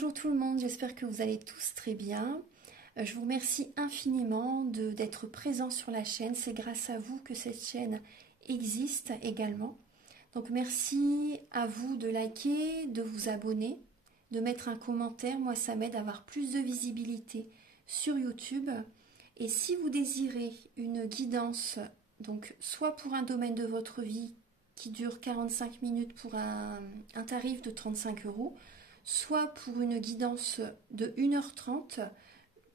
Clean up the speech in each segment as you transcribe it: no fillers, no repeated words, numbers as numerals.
Bonjour tout le monde, j'espère que vous allez tous très bien. Je vous remercie infiniment d'être présents sur la chaîne. C'est grâce à vous que cette chaîne existe également. Donc merci à vous de liker, de vous abonner, de mettre un commentaire. Moi, ça m'aide à avoir plus de visibilité sur YouTube. Et si vous désirez une guidance, donc soit pour un domaine de votre vie qui dure 45 minutes pour un tarif de 35 €, soit pour une guidance de 1h30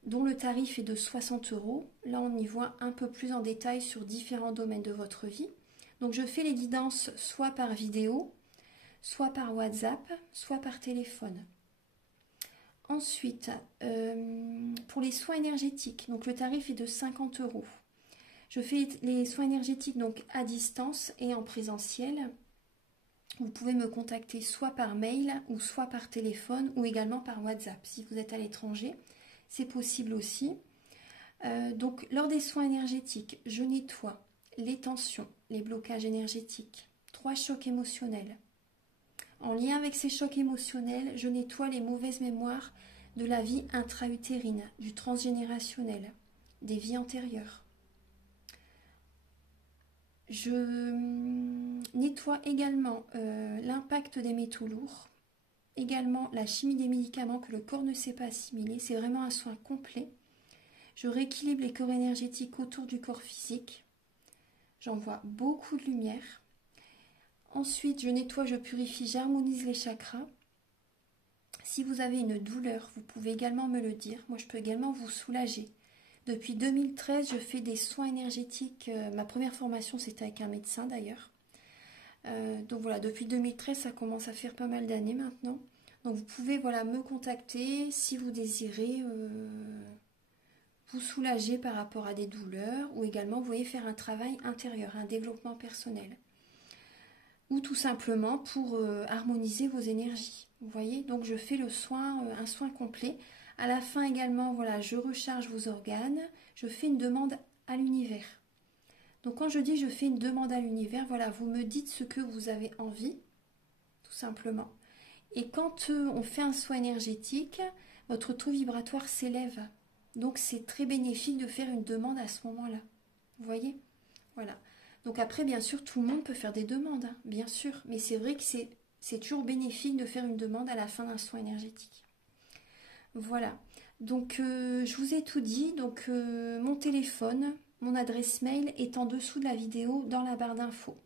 dont le tarif est de 60 €. Là, on y voit un peu plus en détail sur différents domaines de votre vie. Donc, je fais les guidances soit par vidéo, soit par WhatsApp, soit par téléphone. Ensuite, pour les soins énergétiques, donc le tarif est de 50 €. Je fais les soins énergétiques donc à distance et en présentiel. Vous pouvez me contacter soit par mail ou soit par téléphone ou également par WhatsApp. Si vous êtes à l'étranger, c'est possible aussi. Donc, lors des soins énergétiques, je nettoie les tensions, les blocages énergétiques, 3 chocs émotionnels. En lien avec ces chocs émotionnels, je nettoie les mauvaises mémoires de la vie intra-utérine, du transgénérationnel, des vies antérieures. Je nettoie également l'impact des métaux lourds, également la chimie des médicaments que le corps ne sait pas assimiler. C'est vraiment un soin complet. Je rééquilibre les corps énergétiques autour du corps physique. J'envoie beaucoup de lumière. Ensuite, je nettoie, je purifie, j'harmonise les chakras. Si vous avez une douleur, vous pouvez également me le dire. Moi, je peux également vous soulager. Depuis 2013, je fais des soins énergétiques. Ma première formation, c'était avec un médecin d'ailleurs. Donc voilà, depuis 2013, ça commence à faire pas mal d'années maintenant. Donc vous pouvez me contacter si vous désirez vous soulager par rapport à des douleurs ou également vous voyez faire un travail intérieur, un développement personnel. Ou tout simplement pour harmoniser vos énergies. Vous voyez, donc je fais le soin, un soin complet. À la fin également, voilà, je recharge vos organes, je fais une demande à l'univers. Donc quand je dis je fais une demande à l'univers, voilà, vous me dites ce que vous avez envie, tout simplement. Et quand on fait un soin énergétique, votre taux vibratoire s'élève. Donc c'est très bénéfique de faire une demande à ce moment-là. Vous voyez? Voilà. Donc après, bien sûr, tout le monde peut faire des demandes, hein, bien sûr. Mais c'est vrai que c'est toujours bénéfique de faire une demande à la fin d'un soin énergétique. Voilà. Donc je vous ai tout dit. Donc mon téléphone, mon adresse mail est en dessous de la vidéo dans la barre d'infos.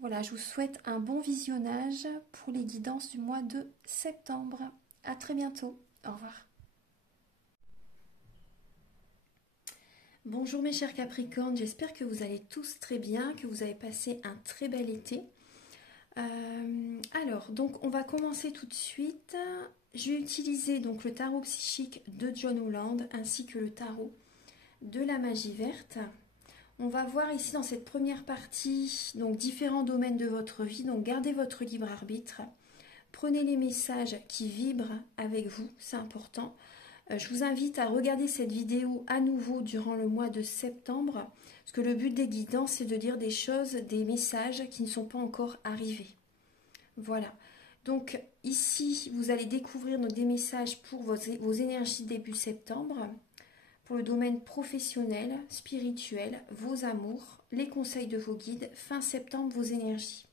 Voilà, je vous souhaite un bon visionnage pour les guidances du mois de septembre. À très bientôt. Au revoir. Bonjour mes chers Capricornes, j'espère que vous allez tous très bien, que vous avez passé un très bel été. Alors, donc on va commencer tout de suite. Je vais utiliser donc le tarot psychique de John Holland ainsi que le tarot de la magie verte. On va voir ici dans cette première partie donc différents domaines de votre vie. Donc gardez votre libre arbitre. Prenez les messages qui vibrent avec vous, c'est important. Je vous invite à regarder cette vidéo à nouveau durant le mois de septembre. Parce que le but des guidances, c'est de dire des choses, des messages qui ne sont pas encore arrivés. Voilà. Donc ici, vous allez découvrir des messages pour vos énergies début septembre. Pour le domaine professionnel, spirituel, vos amours, les conseils de vos guides, fin septembre, vos énergies.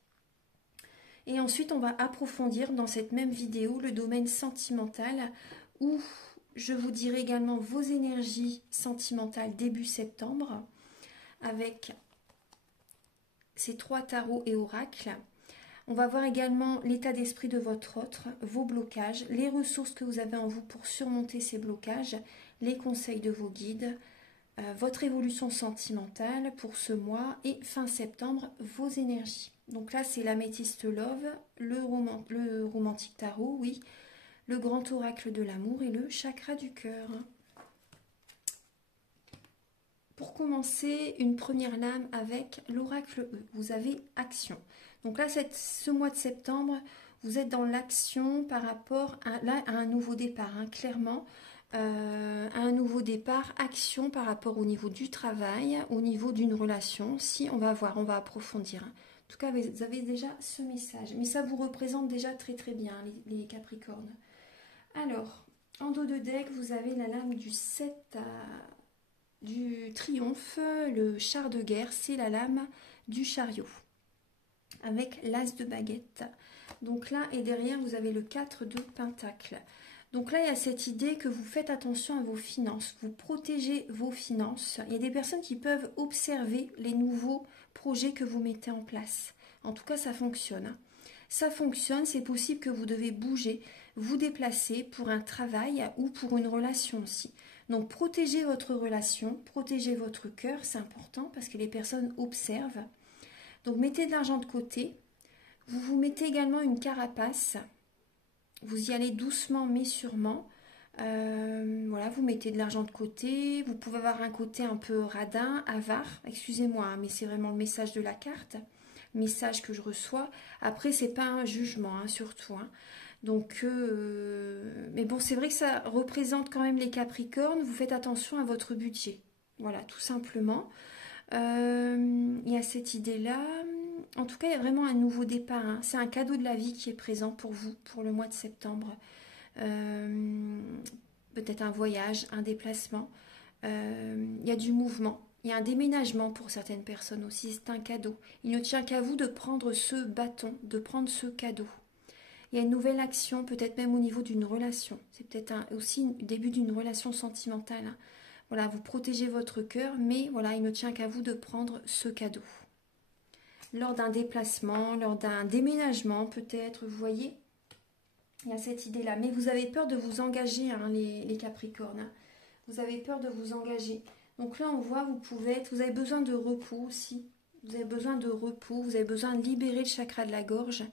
Et ensuite, on va approfondir dans cette même vidéo le domaine sentimental où je vous dirai également vos énergies sentimentales début septembre avec ces 3 tarots et oracles. On va voir également l'état d'esprit de votre autre, vos blocages, les ressources que vous avez en vous pour surmonter ces blocages, les conseils de vos guides, votre évolution sentimentale pour ce mois et fin septembre, vos énergies. Donc là, c'est l'améthyste love, le romantique tarot, oui, le grand oracle de l'amour et le chakra du cœur. Pour commencer, une première lame avec l'oracle E. Vous avez action. Donc là, ce mois de septembre, vous êtes dans l'action par rapport à un nouveau départ, hein, clairement. Un nouveau départ, action par rapport au niveau du travail, au niveau d'une relation. Si on va voir, on va approfondir. En tout cas, vous avez déjà ce message. Mais ça vous représente déjà très très bien, les Capricornes. Alors, en dos de deck, vous avez la lame du 7 du triomphe, le char de guerre, c'est la lame du chariot, avec l'as de baguette. Donc là, et derrière, vous avez le 4 de pentacle. Donc là, il y a cette idée que vous faites attention à vos finances, vous protégez vos finances. Il y a des personnes qui peuvent observer les nouveaux projets que vous mettez en place. En tout cas, ça fonctionne. Ça fonctionne, c'est possible que vous devez bouger, vous déplacer pour un travail ou pour une relation aussi. Donc protégez votre relation, protégez votre cœur, c'est important parce que les personnes observent. Donc mettez de l'argent de côté. Vous vous mettez également une carapace. Vous y allez doucement mais sûrement. Voilà, vous mettez de l'argent de côté. Vous pouvez avoir un côté un peu radin, avare. Excusez-moi, hein, mais c'est vraiment le message de la carte. Message que je reçois. Après, c'est pas un jugement, hein, surtout. Hein. Donc, mais bon, c'est vrai que ça représente quand même les Capricornes. Vous faites attention à votre budget. Voilà, tout simplement. Il y a cette idée-là. En tout cas, il y a vraiment un nouveau départ. Hein. C'est un cadeau de la vie qui est présent pour vous, pour le mois de septembre. Peut-être un voyage, un déplacement. Il y a du mouvement. Il y a un déménagement pour certaines personnes aussi. C'est un cadeau. Il ne tient qu'à vous de prendre ce bâton, de prendre ce cadeau. Il y a une nouvelle action, peut-être même au niveau d'une relation. C'est peut-être aussi le début d'une relation sentimentale. Hein. Voilà, vous protégez votre cœur, mais voilà, il ne tient qu'à vous de prendre ce cadeau. Lors d'un déplacement, lors d'un déménagement, peut-être, vous voyez, il y a cette idée-là. Mais vous avez peur de vous engager, hein, les Capricornes. Hein. Vous avez peur de vous engager. Donc là, on voit, vous avez besoin de repos aussi. Vous avez besoin de repos, vous avez besoin de libérer le chakra de la gorge.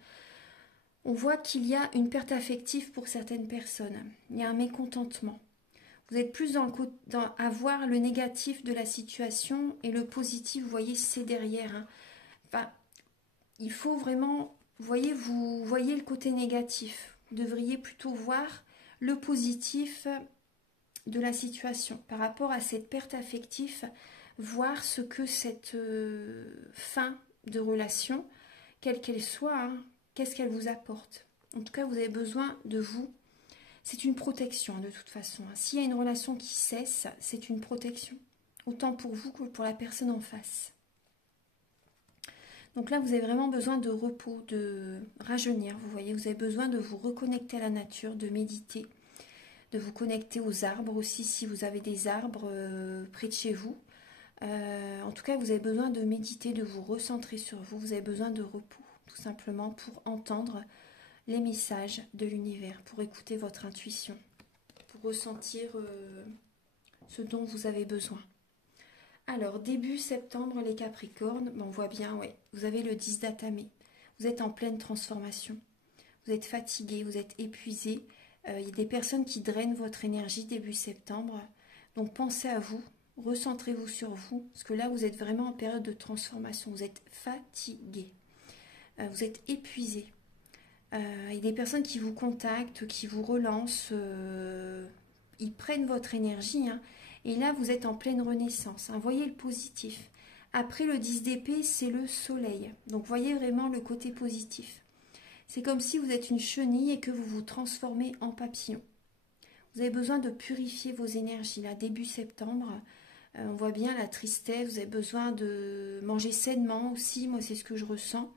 On voit qu'il y a une perte affective pour certaines personnes. Il y a un mécontentement. Vous êtes plus à voir le négatif de la situation et le positif, vous voyez, c'est derrière. Hein. Enfin, il faut vraiment, vous voyez le côté négatif. Vous devriez plutôt voir le positif de la situation. Par rapport à cette perte affective, voir ce que cette fin de relation, quelle qu'elle soit, hein, qu'est-ce qu'elle vous apporte. En tout cas, vous avez besoin de vous. C'est une protection de toute façon. S'il y a une relation qui cesse, c'est une protection. Autant pour vous que pour la personne en face. Donc là, vous avez vraiment besoin de repos, de rajeunir. Vous voyez, vous avez besoin de vous reconnecter à la nature, de méditer, de vous connecter aux arbres aussi, si vous avez des arbres près de chez vous. En tout cas, vous avez besoin de méditer, de vous recentrer sur vous. Vous avez besoin de repos, tout simplement, pour entendre les messages de l'univers, pour écouter votre intuition, pour ressentir ce dont vous avez besoin. Alors, début septembre, les Capricornes, on voit bien, ouais, vous avez le 10 d'Atamé. Vous êtes en pleine transformation. Vous êtes fatigué, vous êtes épuisé. Il y a des personnes qui drainent votre énergie début septembre. Donc, pensez à vous, recentrez-vous sur vous, parce que là, vous êtes vraiment en période de transformation. Vous êtes fatigué, vous êtes épuisé. Il y a des personnes qui vous contactent, qui vous relancent, ils prennent votre énergie, hein, et là vous êtes en pleine renaissance. Hein, voyez le positif. Après le 10 d'épée, c'est le soleil. Donc voyez vraiment le côté positif. C'est comme si vous êtes une chenille et que vous vous transformez en papillon. Vous avez besoin de purifier vos énergies. Là, début septembre, on voit bien la tristesse. Vous avez besoin de manger sainement aussi. Moi, c'est ce que je ressens.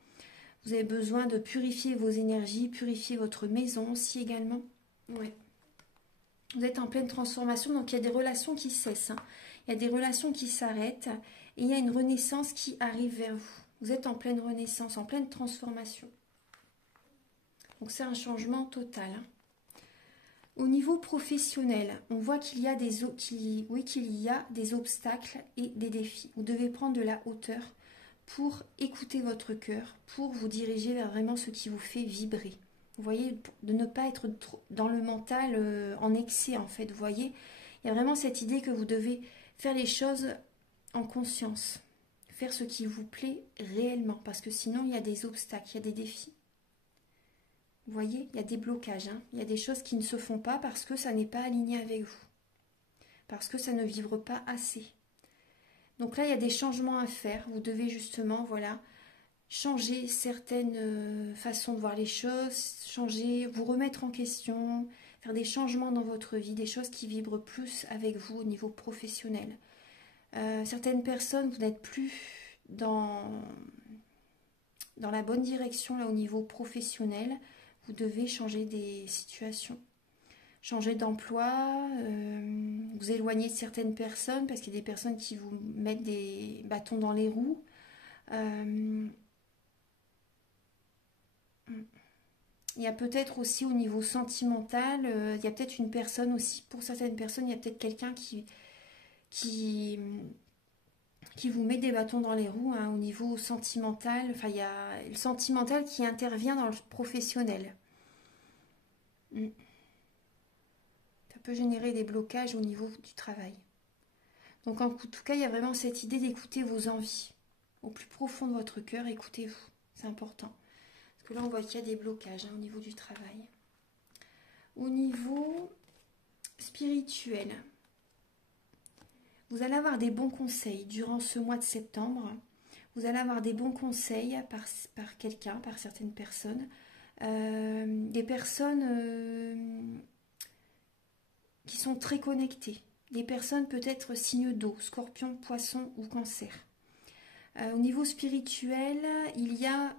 Vous avez besoin de purifier vos énergies, purifier votre maison aussi également. Ouais. Vous êtes en pleine transformation, donc il y a des relations qui cessent. Hein. Il y a des relations qui s'arrêtent et il y a une renaissance qui arrive vers vous. Vous êtes en pleine renaissance, en pleine transformation. Donc c'est un changement total. Hein. Au niveau professionnel, on voit qu'il y a des obstacles et des défis. Vous devez prendre de la hauteur pour écouter votre cœur, pour vous diriger vers vraiment ce qui vous fait vibrer. Vous voyez, de ne pas être dans le mental en excès en fait. Vous voyez, il y a vraiment cette idée que vous devez faire les choses en conscience, faire ce qui vous plaît réellement, parce que sinon il y a des obstacles, il y a des défis. Vous voyez, il y a des blocages, hein. Il y a des choses qui ne se font pas parce que ça n'est pas aligné avec vous, parce que ça ne vibre pas assez. Donc là, il y a des changements à faire. Vous devez justement, voilà, changer certaines façons de voir les choses, changer, vous remettre en question, faire des changements dans votre vie, des choses qui vibrent plus avec vous au niveau professionnel. Certaines personnes, vous n'êtes plus dans la bonne direction là au niveau professionnel. Vous devez changer des situations, changer d'emploi, vous éloigner de certaines personnes parce qu'il y a des personnes qui vous mettent des bâtons dans les roues. Il y a peut-être aussi au niveau sentimental, il y a peut-être une personne aussi, pour certaines personnes, il y a peut-être quelqu'un qui vous met des bâtons dans les roues au niveau sentimental. Enfin, il y a le sentimental qui intervient dans le professionnel. Ça peut générer des blocages au niveau du travail. Donc en tout cas, il y a vraiment cette idée d'écouter vos envies. Au plus profond de votre cœur, écoutez-vous. C'est important. Parce que là, on voit qu'il y a des blocages au niveau du travail. Au niveau spirituel, vous allez avoir des bons conseils durant ce mois de septembre. Vous allez avoir des bons conseils par quelqu'un, par certaines personnes. Des personnes qui sont très connectées. Des personnes peut-être signes d'eau, scorpion, poisson ou cancer. Au niveau spirituel, il y a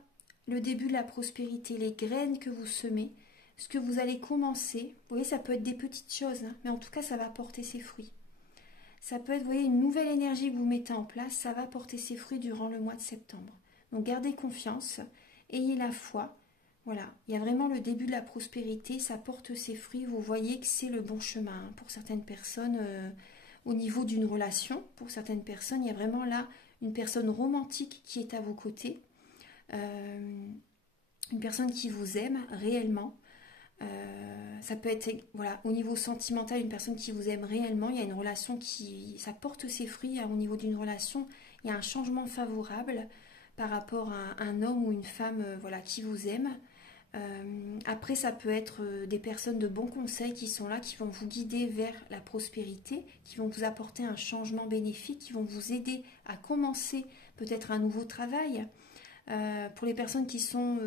le début de la prospérité, les graines que vous semez, ce que vous allez commencer. Vous voyez, ça peut être des petites choses, mais en tout cas, ça va porter ses fruits. Ça peut être, vous voyez, une nouvelle énergie que vous mettez en place, ça va porter ses fruits durant le mois de septembre. Donc, gardez confiance, ayez la foi. Voilà, il y a vraiment le début de la prospérité, ça porte ses fruits. Vous voyez que c'est le bon chemin pour certaines personnes au niveau d'une relation. Pour certaines personnes, il y a vraiment là une personne romantique qui est à vos côtés, une personne qui vous aime réellement. Ça peut être voilà, au niveau sentimental, une personne qui vous aime réellement. Il y a une relation ça porte ses fruits au niveau d'une relation. Il y a un changement favorable par rapport à un homme ou une femme voilà, qui vous aime. Après, ça peut être des personnes de bons conseils qui sont là, qui vont vous guider vers la prospérité, qui vont vous apporter un changement bénéfique, qui vont vous aider à commencer peut-être un nouveau travail. Pour les personnes qui sont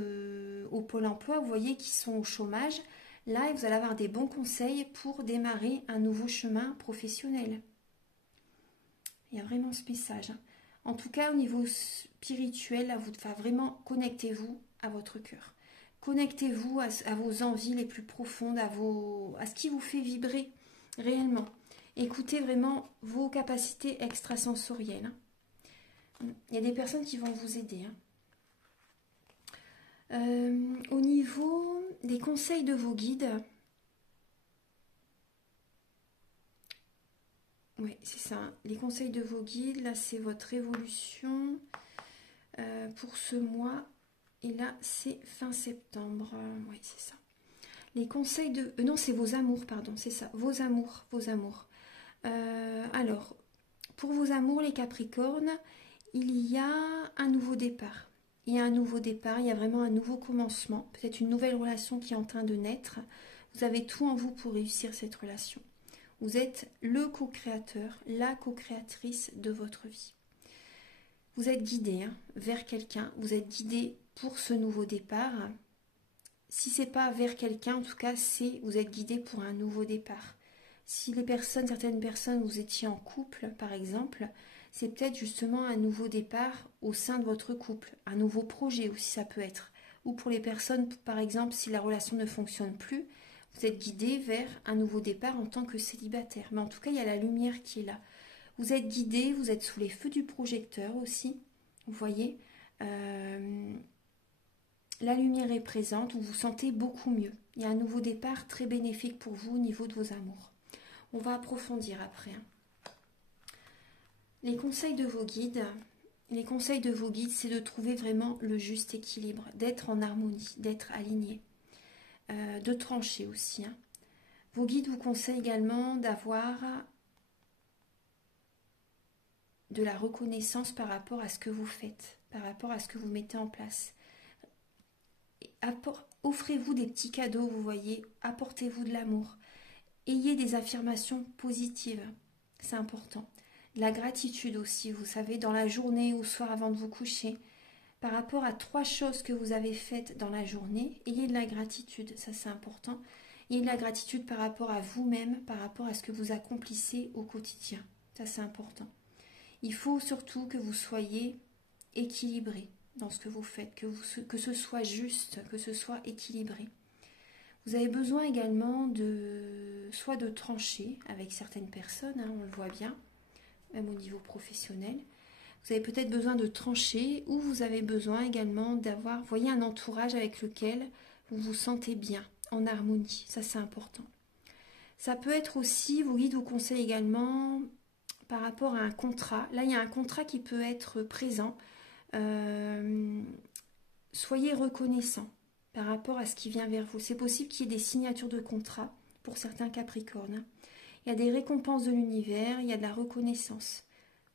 au pôle emploi, vous voyez, qui sont au chômage, là, vous allez avoir des bons conseils pour démarrer un nouveau chemin professionnel. Il y a vraiment ce message. En tout cas, au niveau spirituel, là, vous devez vraiment connectez-vous à votre cœur. Connectez-vous à vos envies les plus profondes, à ce qui vous fait vibrer réellement. Écoutez vraiment vos capacités extrasensorielles. Il y a des personnes qui vont vous aider. Au niveau des conseils de vos guides, oui, c'est ça. Les conseils de vos guides, là, c'est votre évolution pour ce mois. Et là, c'est fin septembre. Oui, c'est ça. Les conseils de... non, c'est vos amours, pardon. C'est ça. Vos amours. Alors, pour vos amours, les Capricornes, il y a un nouveau départ. Il y a un nouveau départ. Il y a vraiment un nouveau commencement. Peut-être une nouvelle relation qui est en train de naître. Vous avez tout en vous pour réussir cette relation. Vous êtes le co-créateur, la co-créatrice de votre vie. Vous êtes guidé vers quelqu'un. Vous êtes guidé pour ce nouveau départ. Si c'est pas vers quelqu'un, en tout cas, vous êtes guidé pour un nouveau départ. Si certaines personnes, vous étiez en couple, par exemple, c'est peut-être justement un nouveau départ au sein de votre couple, un nouveau projet aussi ça peut être. Ou pour les personnes, par exemple, si la relation ne fonctionne plus, vous êtes guidé vers un nouveau départ en tant que célibataire. Mais en tout cas, il y a la lumière qui est là. Vous êtes guidé, vous êtes sous les feux du projecteur aussi, vous voyez. La lumière est présente, vous vous sentez beaucoup mieux. Il y a un nouveau départ très bénéfique pour vous au niveau de vos amours. On va approfondir après. Les conseils de vos guides, c'est de trouver vraiment le juste équilibre, d'être en harmonie, d'être aligné, de trancher aussi. Vos guides vous conseillent également d'avoir de la reconnaissance par rapport à ce que vous faites, par rapport à ce que vous mettez en place. Offrez-vous des petits cadeaux, vous voyez, apportez-vous de l'amour. Ayez des affirmations positives, c'est important. De la gratitude aussi, vous savez, dans la journée ou le soir avant de vous coucher. Par rapport à 3 choses que vous avez faites dans la journée, ayez de la gratitude, ça c'est important. Et de la gratitude par rapport à vous-même, par rapport à ce que vous accomplissez au quotidien. Ça, c'est important. Il faut surtout que vous soyez équilibré dans ce que vous faites, que ce soit juste, que ce soit équilibré. Vous avez besoin également soit de trancher avec certaines personnes, hein, on le voit bien, même au niveau professionnel. Vous avez peut-être besoin de trancher ou vous avez besoin également d'avoir, voyez, un entourage avec lequel vous vous sentez bien, en harmonie. Ça, c'est important. Ça peut être aussi, vos guides vous conseillent également par rapport à un contrat. Là, il y a un contrat qui peut être présent. Soyez reconnaissant par rapport à ce qui vient vers vous. C'est possible qu'il y ait des signatures de contrat pour certains Capricornes. Il y a des récompenses de l'univers, il y a de la reconnaissance.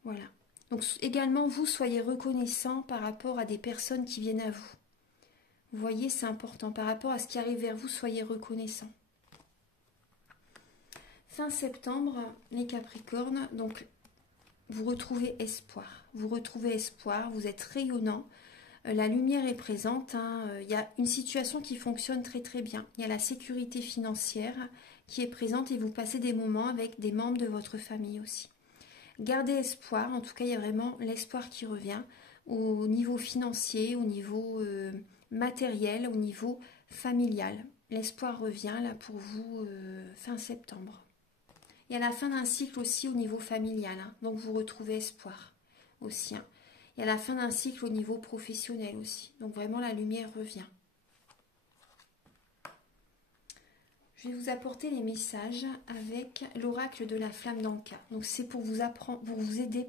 Voilà. Donc également, vous soyez reconnaissant par rapport à des personnes qui viennent à vous. Vous voyez, c'est important. Par rapport à ce qui arrive vers vous, soyez reconnaissant. Fin septembre, les Capricornes, donc vous retrouvez espoir. Vous retrouvez espoir, vous êtes rayonnant. La lumière est présente. Hein. Il y a une situation qui fonctionne très très bien. Il y a la sécurité financière qui est présente et vous passez des moments avec des membres de votre famille aussi. Gardez espoir, en tout cas il y a vraiment l'espoir qui revient au niveau financier, au niveau matériel, au niveau familial. L'espoir revient là pour vous fin septembre. Il y a la fin d'un cycle aussi au niveau familial, hein, donc vous retrouvez espoir aussi. Hein. Il y a la fin d'un cycle au niveau professionnel aussi, donc vraiment la lumière revient. Je vais vous apporter les messages avec l'oracle de la flamme d'Anka. Donc c'est pour vous aider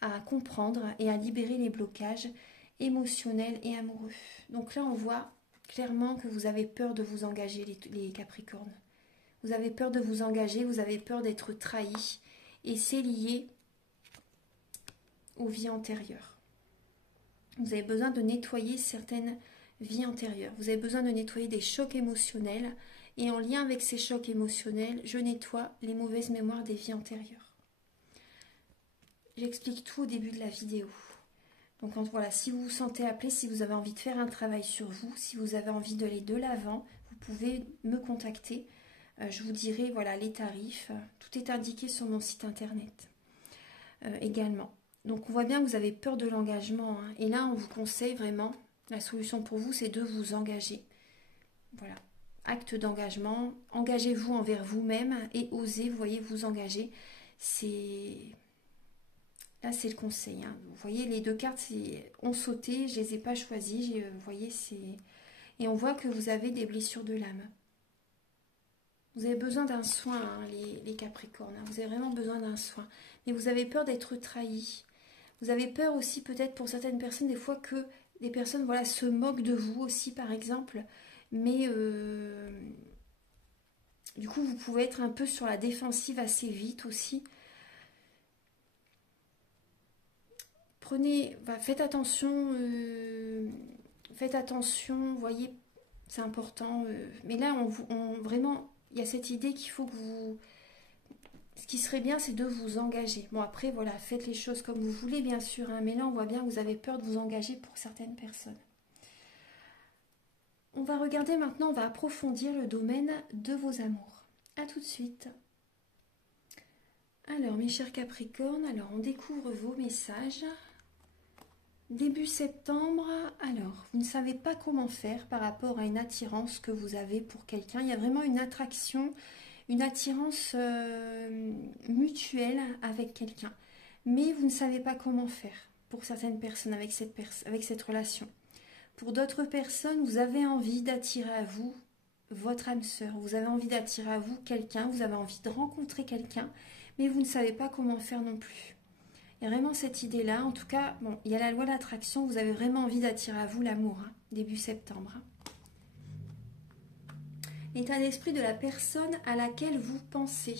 à comprendre et à libérer les blocages émotionnels et amoureux. Donc là on voit clairement que vous avez peur de vous engager les Capricornes. Vous avez peur de vous engager, vous avez peur d'être trahi. Et c'est lié aux vies antérieures. Vous avez besoin de nettoyer certaines vies antérieures. Vous avez besoin de nettoyer des chocs émotionnels. Et en lien avec ces chocs émotionnels, je nettoie les mauvaises mémoires des vies antérieures. J'explique tout au début de la vidéo. Donc voilà, si vous vous sentez appelé, si vous avez envie de faire un travail sur vous, si vous avez envie d'aller de l'avant, vous pouvez me contacter. Je vous dirai voilà, les tarifs. Tout est indiqué sur mon site internet également. Donc on voit bien que vous avez peur de l'engagement. Hein, et là, on vous conseille vraiment, la solution pour vous, c'est de vous engager. Voilà. Acte d'engagement, engagez-vous envers vous-même et osez, vous voyez, vous engager. Là, c'est le conseil. Hein. Vous voyez, les deux cartes ont sauté, je ne les ai pas choisies. Vous voyez, et on voit que vous avez des blessures de l'âme. Vous avez besoin d'un soin, hein, les Capricornes. Hein. Vous avez vraiment besoin d'un soin. Mais vous avez peur d'être trahi. Vous avez peur aussi, peut-être pour certaines personnes, des fois que des personnes voilà, se moquent de vous aussi, par exemple. Mais du coup, vous pouvez être un peu sur la défensive assez vite aussi. Faites attention, vous voyez, c'est important. Mais là, vraiment, il y a cette idée qu'il faut que vous... Ce qui serait bien, c'est de vous engager. Bon, après, voilà, faites les choses comme vous voulez, bien sûr. Hein, mais là, on voit bien que vous avez peur de vous engager pour certaines personnes. On va regarder maintenant, on va approfondir le domaine de vos amours. A tout de suite. Alors, mes chers Capricornes, alors on découvre vos messages. Début septembre, alors, vous ne savez pas comment faire par rapport à une attirance que vous avez pour quelqu'un. Il y a vraiment une attraction, une attirance mutuelle avec quelqu'un. Mais vous ne savez pas comment faire pour certaines personnes avec cette relation. Pour d'autres personnes, vous avez envie d'attirer à vous votre âme sœur. Vous avez envie d'attirer à vous quelqu'un, vous avez envie de rencontrer quelqu'un, mais vous ne savez pas comment faire non plus. Il y a vraiment cette idée-là. En tout cas, bon, il y a la loi d'attraction. Vous avez vraiment envie d'attirer à vous l'amour, hein, début septembre. Hein. L'état d'esprit de la personne à laquelle vous pensez.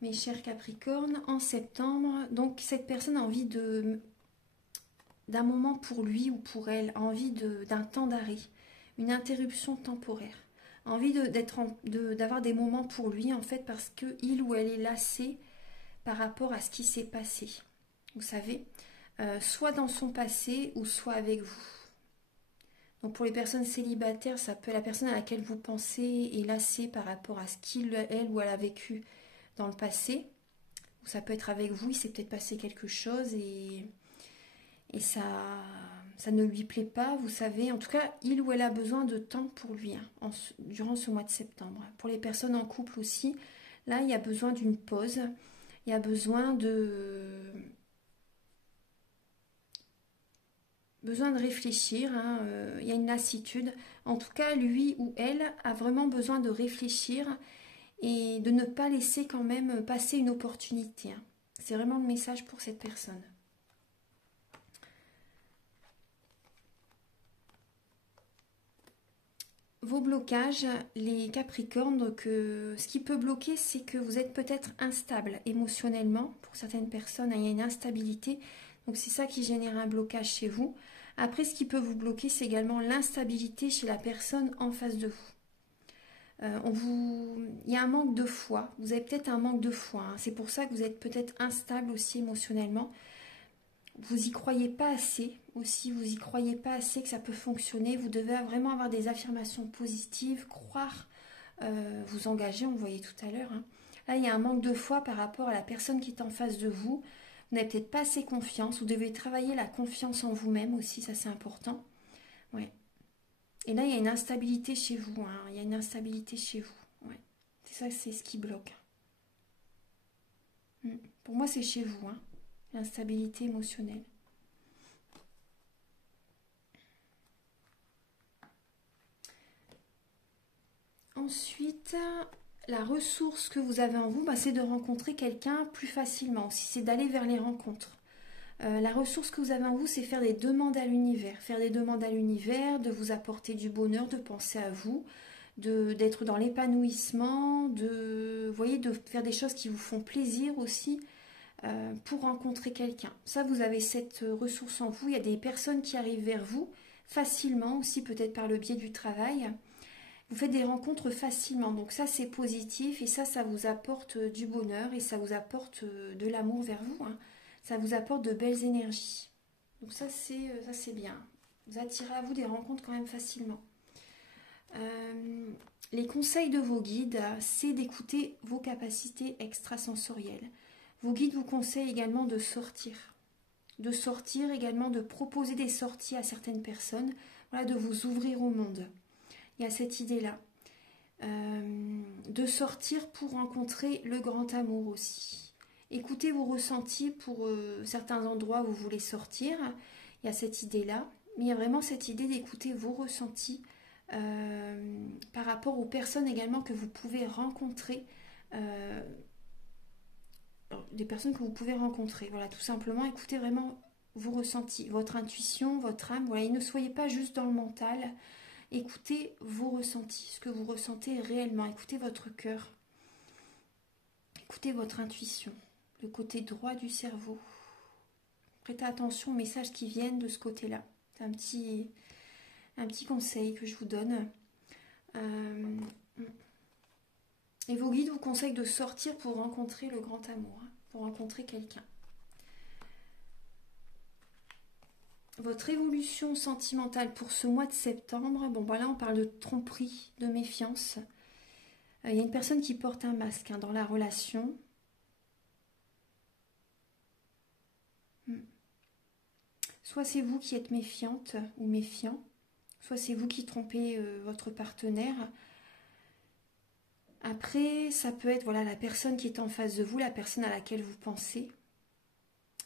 Mes chers Capricornes, en septembre, donc cette personne a envie d'un moment pour lui ou pour elle, a envie d'un temps d'arrêt, une interruption temporaire, a envie d'avoir des moments pour lui, en fait, parce qu'il ou elle est lassé par rapport à ce qui s'est passé. Vous savez, soit dans son passé ou soit avec vous. Donc pour les personnes célibataires, ça peut être la personne à laquelle vous pensez est lassée par rapport à ce qu'il, elle ou elle a vécu dans le passé. Ou ça peut être avec vous, il s'est peut-être passé quelque chose et ça ne lui plaît pas, vous savez. En tout cas, il ou elle a besoin de temps pour lui durant ce mois de septembre. Pour les personnes en couple aussi, là, il y a besoin d'une pause. Il y a besoin de réfléchir, hein, il y a une lassitude. En tout cas, lui ou elle a vraiment besoin de réfléchir et de ne pas laisser quand même passer une opportunité, hein. C'est vraiment le message pour cette personne. Vos blocages, les Capricornes, donc, ce qui peut bloquer, c'est que vous êtes peut-être instable émotionnellement. Pour certaines personnes, il y a une instabilité. Donc c'est ça qui génère un blocage chez vous. Après, ce qui peut vous bloquer, c'est également l'instabilité chez la personne en face de vous. Il y a un manque de foi. Vous avez peut-être un manque de foi, hein. C'est pour ça que vous êtes peut-être instable aussi émotionnellement. Vous y croyez pas assez aussi, vous y croyez pas assez que ça peut fonctionner. Vous devez vraiment avoir des affirmations positives, croire, vous engager, on le voyait tout à l'heure, hein. Là, il y a un manque de foi par rapport à la personne qui est en face de vous. Vous n'avez peut-être pas assez confiance. Vous devez travailler la confiance en vous-même aussi, ça c'est important. Ouais. Et là, il y a une instabilité chez vous, hein. Il y a une instabilité chez vous. Ouais. C'est ça, c'est ce qui bloque. Pour moi, c'est chez vous, hein. L'instabilité émotionnelle. Ensuite, la ressource que vous avez en vous, c'est de rencontrer quelqu'un plus facilement. Si c'est d'aller vers les rencontres. La ressource que vous avez en vous, c'est faire des demandes à l'univers. Faire des demandes à l'univers, de vous apporter du bonheur, de penser à vous, d'être dans l'épanouissement, voyez, de faire des choses qui vous font plaisir aussi pour rencontrer quelqu'un. Ça, vous avez cette ressource en vous. Il y a des personnes qui arrivent vers vous facilement, aussi peut-être par le biais du travail. Vous faites des rencontres facilement, donc ça c'est positif et ça vous apporte du bonheur et ça vous apporte de l'amour vers vous, hein. Ça vous apporte de belles énergies. Donc ça c'est bien. Vous attirez à vous des rencontres quand même facilement. Les conseils de vos guides, c'est d'écouter vos capacités extrasensorielles. Vos guides vous conseillent également de sortir. De sortir également, de proposer des sorties à certaines personnes, voilà, de vous ouvrir au monde. Il y a cette idée-là. De sortir pour rencontrer le grand amour aussi. Écoutez vos ressentis pour certains endroits où vous voulez sortir. Il y a cette idée-là. Mais il y a vraiment cette idée d'écouter vos ressentis par rapport aux personnes également que vous pouvez rencontrer. Des personnes que vous pouvez rencontrer. Voilà, tout simplement, écoutez vraiment vos ressentis, votre intuition, votre âme. Voilà, et ne soyez pas juste dans le mental. Écoutez vos ressentis, ce que vous ressentez réellement. Écoutez votre cœur. Écoutez votre intuition, le côté droit du cerveau. Prêtez attention aux messages qui viennent de ce côté-là. C'est un petit conseil que je vous donne. Et vos guides vous conseillent de sortir pour rencontrer le grand amour, hein, pour rencontrer quelqu'un. Votre évolution sentimentale pour ce mois de septembre, bon voilà, on parle de tromperie, de méfiance. Il y a une personne qui porte un masque, hein, dans la relation. Soit c'est vous qui êtes méfiante ou méfiant, soit c'est vous qui trompez votre partenaire. Après, ça peut être voilà, la personne qui est en face de vous, la personne à laquelle vous pensez.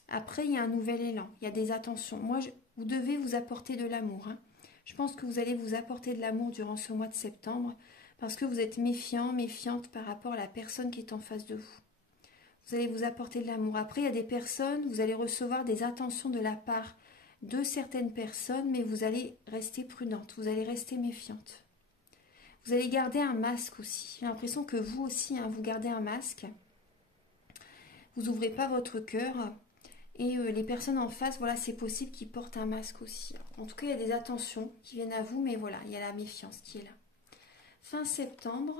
Après, il y a un nouvel élan, il y a des attentions. Vous devez vous apporter de l'amour, hein. Je pense que vous allez vous apporter de l'amour durant ce mois de septembre parce que vous êtes méfiant, méfiante par rapport à la personne qui est en face de vous. Vous allez vous apporter de l'amour. Après, il y a des personnes, vous allez recevoir des attentions de la part de certaines personnes, mais vous allez rester prudente, vous allez rester méfiante. Vous allez garder un masque aussi. J'ai l'impression que vous aussi, hein, vous gardez un masque. Vous n'ouvrez pas votre cœur. Et les personnes en face, voilà, c'est possible qu'ils portent un masque aussi. En tout cas, il y a des attentions qui viennent à vous, mais voilà, il y a la méfiance qui est là. Fin septembre,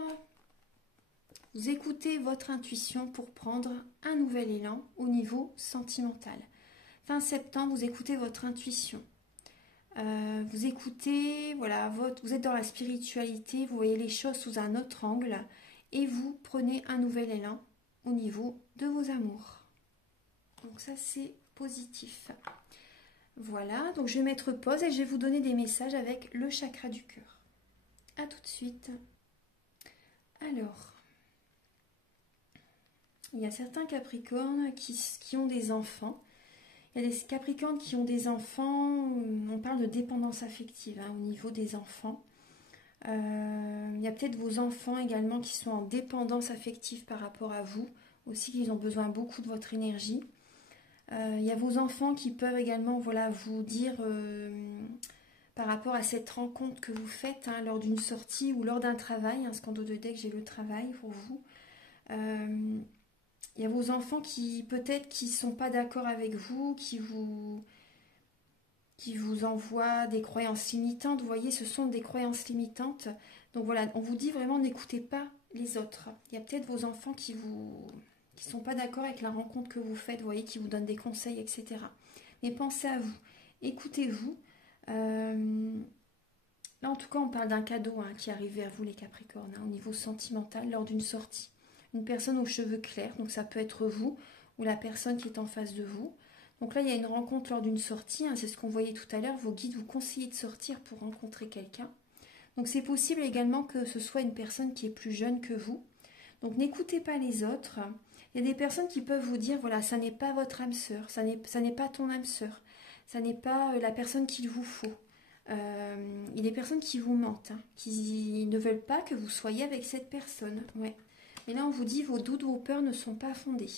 vous écoutez votre intuition pour prendre un nouvel élan au niveau sentimental. Fin septembre, vous écoutez votre intuition. Vous écoutez, voilà, vous êtes dans la spiritualité, vous voyez les choses sous un autre angle et vous prenez un nouvel élan au niveau de vos amours. Donc ça, c'est positif. Voilà, donc je vais mettre pause et je vais vous donner des messages avec le chakra du cœur. À tout de suite. Alors, il y a certains Capricornes qui ont des enfants. Il y a des Capricornes qui ont des enfants, on parle de dépendance affective au niveau des enfants. Il y a peut-être vos enfants également qui sont en dépendance affective par rapport à vous, aussi qu'ils ont besoin beaucoup de votre énergie. Il y a vos enfants qui peuvent également vous dire par rapport à cette rencontre que vous faites lors d'une sortie ou lors d'un travail, ce qu'en dos de deck j'ai le travail pour vous. Il y a vos enfants qui peut-être qui ne sont pas d'accord avec vous, qui vous envoient des croyances limitantes. Vous voyez, ce sont des croyances limitantes. Donc voilà, on vous dit vraiment n'écoutez pas les autres. Il y a peut-être vos enfants qui sont pas d'accord avec la rencontre que vous faites, vous voyez, qui vous donnent des conseils, etc. Mais pensez à vous, écoutez-vous. Là, en tout cas, on parle d'un cadeau qui arrive vers vous, les Capricornes, au niveau sentimental, lors d'une sortie. Une personne aux cheveux clairs, donc ça peut être vous ou la personne qui est en face de vous. Donc là, il y a une rencontre lors d'une sortie, c'est ce qu'on voyait tout à l'heure, vos guides vous conseillent de sortir pour rencontrer quelqu'un. Donc c'est possible également que ce soit une personne qui est plus jeune que vous. Donc n'écoutez pas les autres. Il y a des personnes qui peuvent vous dire, voilà, ça n'est pas votre âme sœur, ça n'est pas ton âme sœur, ça n'est pas la personne qu'il vous faut. Il y a des personnes qui vous mentent, qui ne veulent pas que vous soyez avec cette personne. Ouais. Mais là, on vous dit, vos doutes, vos peurs ne sont pas fondés.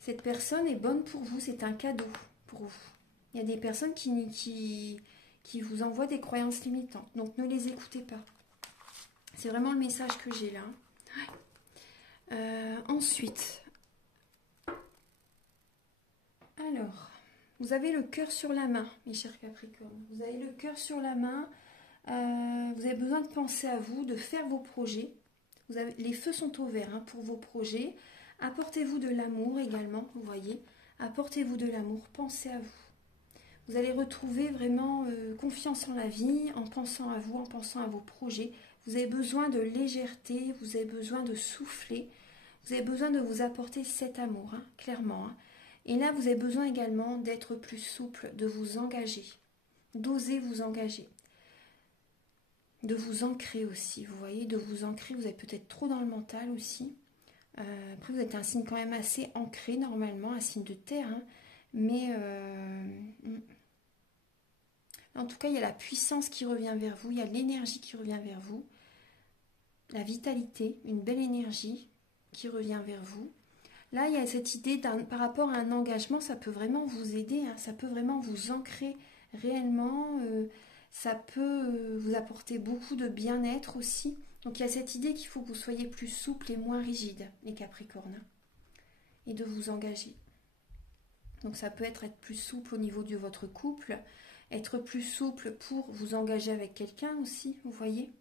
Cette personne est bonne pour vous, c'est un cadeau pour vous. Il y a des personnes qui vous envoient des croyances limitantes, donc ne les écoutez pas. C'est vraiment le message que j'ai là. Ensuite, alors, vous avez le cœur sur la main, mes chers Capricornes. Vous avez le cœur sur la main. Vous avez besoin de penser à vous, de faire vos projets. Les feux sont au vert pour vos projets. Apportez-vous de l'amour également, vous voyez. Apportez-vous de l'amour, pensez à vous. Vous allez retrouver vraiment confiance en la vie, en pensant à vous, en pensant à vos projets. Vous avez besoin de légèreté, vous avez besoin de souffler. Vous avez besoin de vous apporter cet amour, clairement. Et là, vous avez besoin également d'être plus souple, de vous engager, d'oser vous engager. De vous ancrer aussi, vous voyez, de vous ancrer, vous êtes peut-être trop dans le mental aussi. Après, vous êtes un signe quand même assez ancré normalement, un signe de terre, mais en tout cas, il y a la puissance qui revient vers vous, il y a l'énergie qui revient vers vous, la vitalité, une belle énergie qui revient vers vous. Là, il y a cette idée par rapport à un engagement, ça peut vraiment vous aider, ça peut vraiment vous ancrer réellement. Ça peut vous apporter beaucoup de bien-être aussi. Donc il y a cette idée qu'il faut que vous soyez plus souple et moins rigide, les Capricornes, et de vous engager. Donc ça peut être plus souple au niveau de votre couple, être plus souple pour vous engager avec quelqu'un aussi, vous voyez.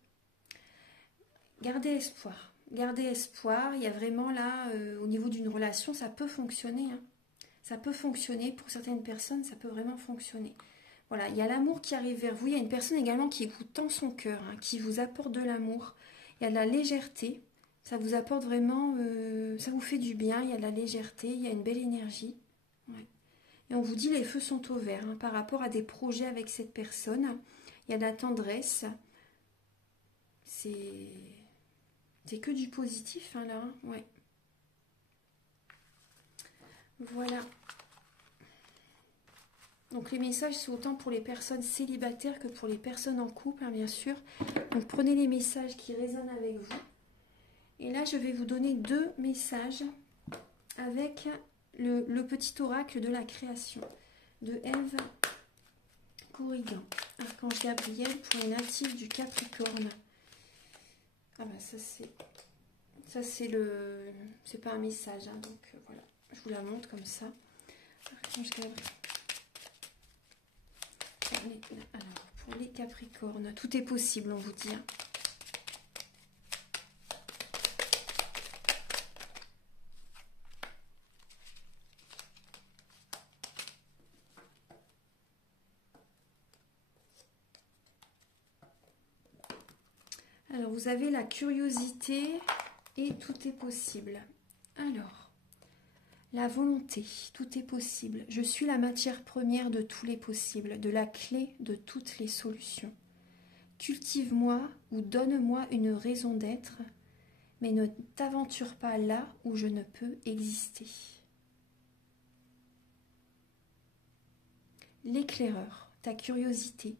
Gardez espoir. Gardez espoir. Il y a vraiment là, au niveau d'une relation, ça peut fonctionner. Ça peut fonctionner. Pour certaines personnes, ça peut vraiment fonctionner. Voilà, il y a l'amour qui arrive vers vous. Il y a une personne également qui vous tend son cœur, qui vous apporte de l'amour. Il y a de la légèreté. Ça vous apporte vraiment... ça vous fait du bien. Il y a de la légèreté. Il y a une belle énergie. Ouais. Et on vous dit les feux sont au vert par rapport à des projets avec cette personne. Il y a de la tendresse. C'est que du positif là. Ouais. Voilà. Donc les messages, c'est autant pour les personnes célibataires que pour les personnes en couple, bien sûr. Donc prenez les messages qui résonnent avec vous. Et là, je vais vous donner 2 messages avec le petit oracle de la création de Ève Corrigan. Archange Gabriel pour les natifs du Capricorne. Ah bah ça c'est le... C'est pas un message, donc voilà. Je vous la montre comme ça. Archange Gabriel. Alors, pour les Capricornes, tout est possible, on vous dit. Alors, vous avez la curiosité et tout est possible. Alors, la volonté, tout est possible. Je suis la matière première de tous les possibles, de la clé de toutes les solutions. Cultive-moi ou donne-moi une raison d'être, mais ne t'aventure pas là où je ne peux exister. L'éclaireur, ta curiosité,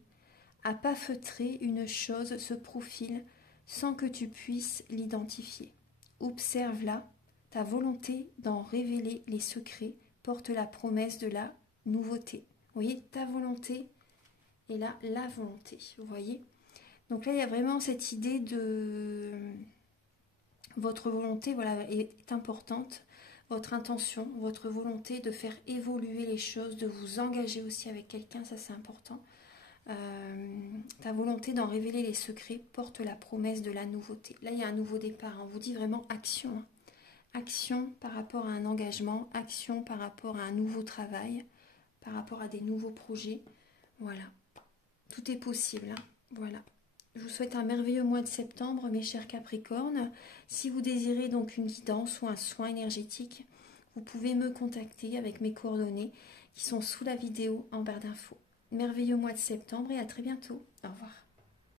à pas feutrer une chose se profile sans que tu puisses l'identifier. Observe-la, ta volonté d'en révéler les secrets porte la promesse de la nouveauté. Vous voyez, ta volonté et là, la volonté, vous voyez. Donc là, il y a vraiment cette idée de votre volonté, voilà, est importante. Votre intention, votre volonté de faire évoluer les choses, de vous engager aussi avec quelqu'un, ça c'est important. Ta volonté d'en révéler les secrets porte la promesse de la nouveauté. Là, il y a un nouveau départ. On vous dit vraiment action. Hein. Action par rapport à un engagement, action par rapport à un nouveau travail, par rapport à des nouveaux projets. Voilà. Tout est possible. Hein. Voilà. Je vous souhaite un merveilleux mois de septembre, mes chers Capricornes. Si vous désirez donc une guidance ou un soin énergétique, vous pouvez me contacter avec mes coordonnées qui sont sous la vidéo en barre d'infos. Merveilleux mois de septembre et à très bientôt. Au revoir.